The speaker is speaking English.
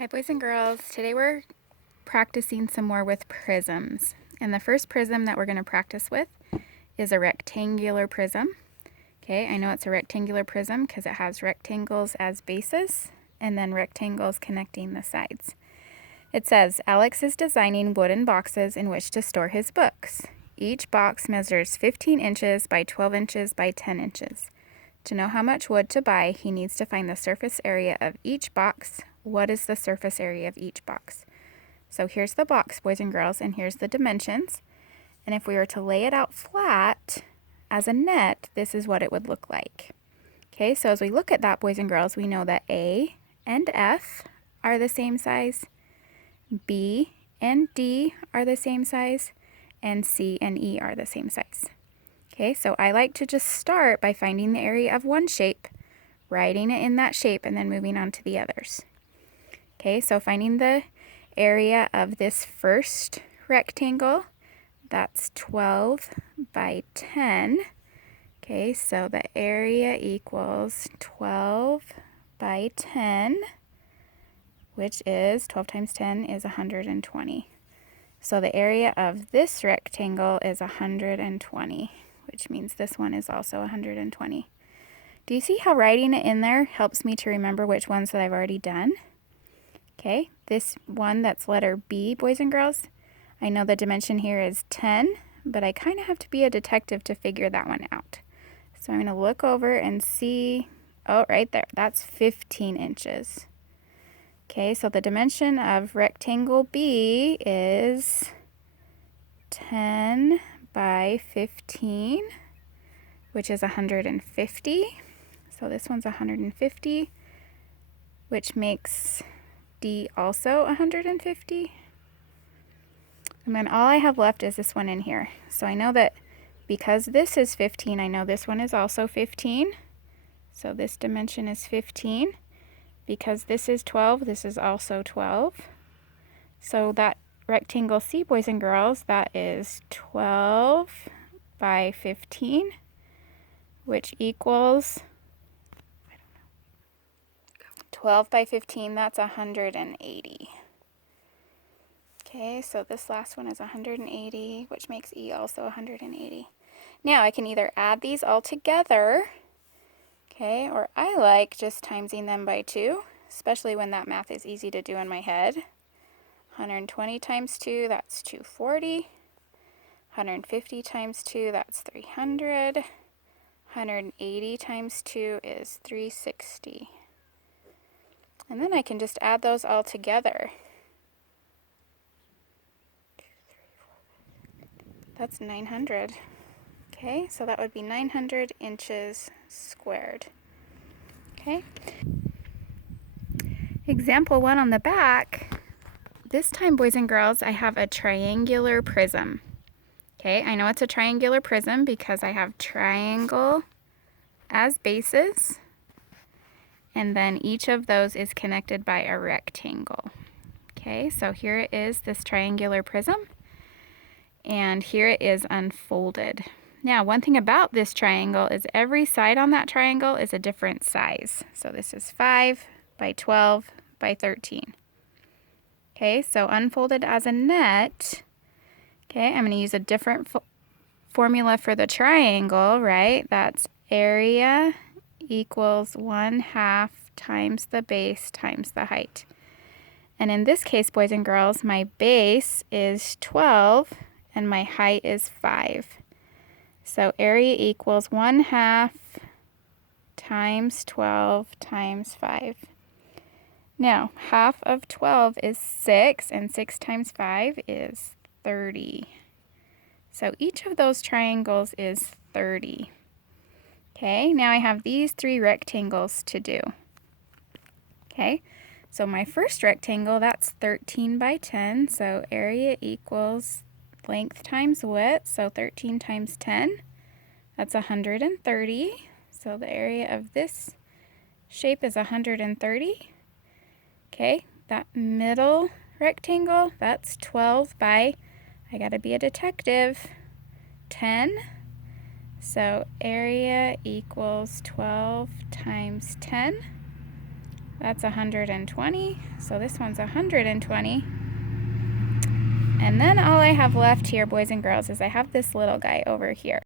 Hi boys and girls, today we're practicing some more with prisms. And the first prism that we're going to practice with is a rectangular prism. Okay, I know it's a rectangular prism because it has rectangles as bases and then rectangles connecting the sides. It says, Alex is designing wooden boxes in which to store his books. Each box measures 15 inches by 12 inches by 10 inches. To know how much wood to buy, he needs to find the surface area of each box. What is the surface area of each box? So here's the box, boys and girls, and here's the dimensions. And if we were to lay it out flat as a net, this is what it would look like. Okay, so as we look at that, boys and girls, we know that A and F are the same size, B and D are the same size, and C and E are the same size. Okay, so I like to just start by finding the area of one shape, writing it in that shape, and then moving on to the others. Okay, so finding the area of this first rectangle, that's 12 by 10. Okay, so the area equals 12 by 10, which is 12 times 10 is 120. So the area of this rectangle is 120, which means this one is also 120. Do you see how writing it in there helps me to remember which ones that I've already done? Okay, this one that's letter B, boys and girls, I know the dimension here is 10, but I kind of have to be a detective to figure that one out. So I'm going to look over and see, oh, right there, that's 15 inches. Okay, so the dimension of rectangle B is 10 by 15, which is 150. So this one's 150, which makes D also 150. And then all I have left is this one in here. So I know that because this is 15, I know this one is also 15. So this dimension is 15. Because this is 12, this is also 12. So that rectangle C, boys and girls, that is 12 by 15, which equals 12 by 15, that's 180. Okay, so this last one is 180, which makes E also 180. Now I can either add these all together, okay, or I like just timesing them by 2, especially when that math is easy to do in my head. 120 times 2, that's 240. 150 times 2, that's 300. 180 times 2 is 360. And then I can just add those all together. That's 900. Okay, so that would be 900 inches squared. Okay. Example 1 on the back. This time, boys and girls, I have a triangular prism. Okay, I know it's a triangular prism because I have triangle as bases, and then each of those is connected by a rectangle. Okay, so here it is, this triangular prism, and here it is unfolded. Now, one thing about this triangle is every side on that triangle is a different size. So this is 5 by 12 by 13. Okay, so unfolded as a net, okay, I'm going to use a different formula for the triangle, right? That's area equals 1/2 times the base times the height. And in this case, boys and girls, my base is 12 and my height is 5. So area equals 1/2 times 12 times 5. Now, half of 12 is 6, and 6 times 5 is 30. So each of those triangles is 30. Okay, now I have these 3 rectangles to do. Okay, so my first rectangle, that's 13 by 10, so area equals length times width, so 13 times 10, that's 130. So the area of this shape is 130. Okay, that middle rectangle, that's 12 by, I gotta be a detective, 10. So area equals 12 times 10. That's 120. So this one's 120. And then all I have left here, boys and girls, is I have this little guy over here.